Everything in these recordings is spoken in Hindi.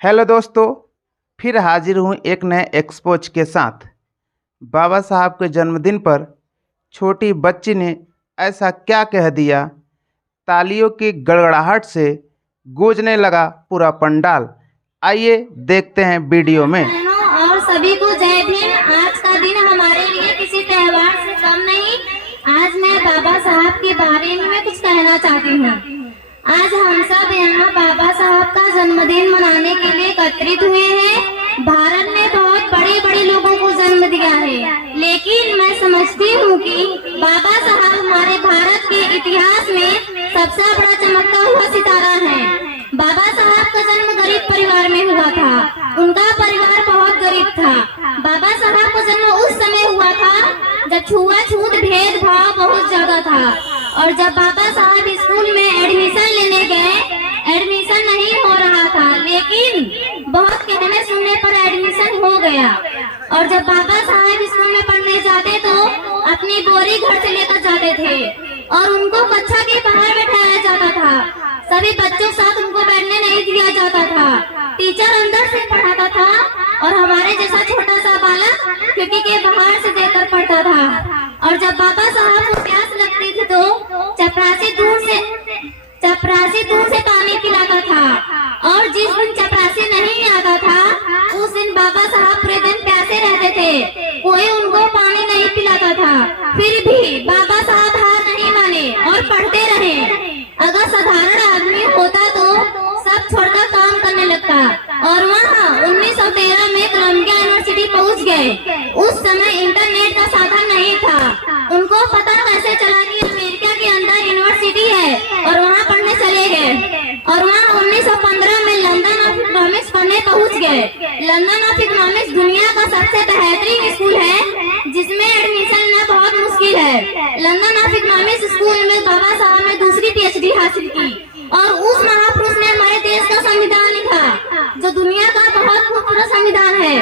हेलो दोस्तों, फिर हाजिर हूँ एक नए एक्सपोज के साथ। बाबा साहब के जन्मदिन पर छोटी बच्ची ने ऐसा क्या कह दिया, तालियों की गड़गड़ाहट से गूंजने लगा पूरा पंडाल। आइए देखते हैं वीडियो में। और सभी को जय भीम। आज का दिन हमारे लिए किसी त्योहार से कम नहीं। आज मैं बाबा साहब के बारे में कुछ कहना चाहती हूँ। आज हम सब यहाँ बाबा साहब का जन्मदिन मनाने के लिए एकत्रित हुए हैं। भारत में बहुत बड़े बड़े लोगों को जन्म दिया है, लेकिन मैं समझती हूँ कि बाबा साहब हमारे भारत के इतिहास में सबसे बड़ा चमकता हुआ सितारा है। बाबा साहब का जन्म गरीब परिवार में हुआ था। उनका परिवार बहुत गरीब था। बाबा साहब का जन्म उस समय हुआ था जब छुआछूत भेदभाव बहुत ज्यादा था। और जब बाबा साहब स्कूल में एडमिशन लेने गए, एडमिशन नहीं हो रहा था, लेकिन बहुत कहने सुनने पर एडमिशन हो गया। और जब बाबा साहब स्कूल में पढ़ने जाते तो अपनी बोरी घर से लेकर जाते थे और उनको कक्षा के बाहर बैठाया जाता था। सभी बच्चों के साथ उनको बैठने नहीं दिया जाता था। टीचर अंदर से पढ़ाता था और हमारे जैसा छोटा सा बालक खिड़की के बाहर से देकर पढ़ता था। और जब बाबा साहब को प्यास लगती थी तो चपरासी दूर से पानी पिलाता था। और जिस दिन चपरासी नहीं आता था, उस दिन बाबा साहब पूरे दिन प्यासे रहते थे, कोई उनको पानी नहीं पिलाता था। फिर भी बाबा साहब हार नहीं माने और पढ़ते रहे। अगर साधारण आदमी होता तो सब छोड़कर काम करने लगता। और वहाँ 1913 में कोलंबिया यूनिवर्सिटी पहुँच गए। उस समय इंटरनेट का साधन नहीं था। उनको पता कैसे चला कि अमेरिका के अंदर यूनिवर्सिटी है और वहाँ पढ़ने चले गए। और वहाँ 1915 में लंदन ऑफ इकोनॉमिक्स पढ़ने पहुँच गए। लंदन ऑफ इकोनॉमिक्स दुनिया का सबसे बेहतरीन स्कूल है, जिसमें एडमिशन लेना बहुत मुश्किल है। लंदन ऑफ इकोनॉमिक्स स्कूल में बाबा साहब ने दूसरी PhD हासिल की। और उस महापुरुष ने हमारे देश का संविधान लिखा, जो दुनिया का बहुत खूबसूरत संविधान है।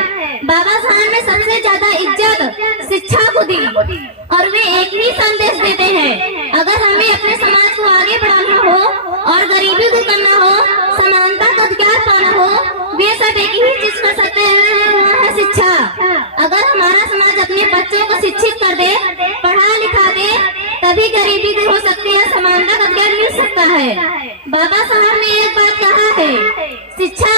बाबा साहब ने सबसे ज्यादा इज्जत शिक्षा को दी और वे एक ही संदेश देते हैं, अगर हमें अपने समाज को आगे बढ़ाना हो और गरीबी दूर करना हो, समानता का अधिकार पाना हो, वे सब एक ही चीज कर सकते हैं, वो है शिक्षा। अगर हमारा समाज अपने बच्चों को शिक्षित कर दे, पढ़ा लिखा दे, तभी गरीबी दूर हो सकती है, समानता का अधिकार मिल सकता है। बाबा साहब ने एक बात कहा है, शिक्षा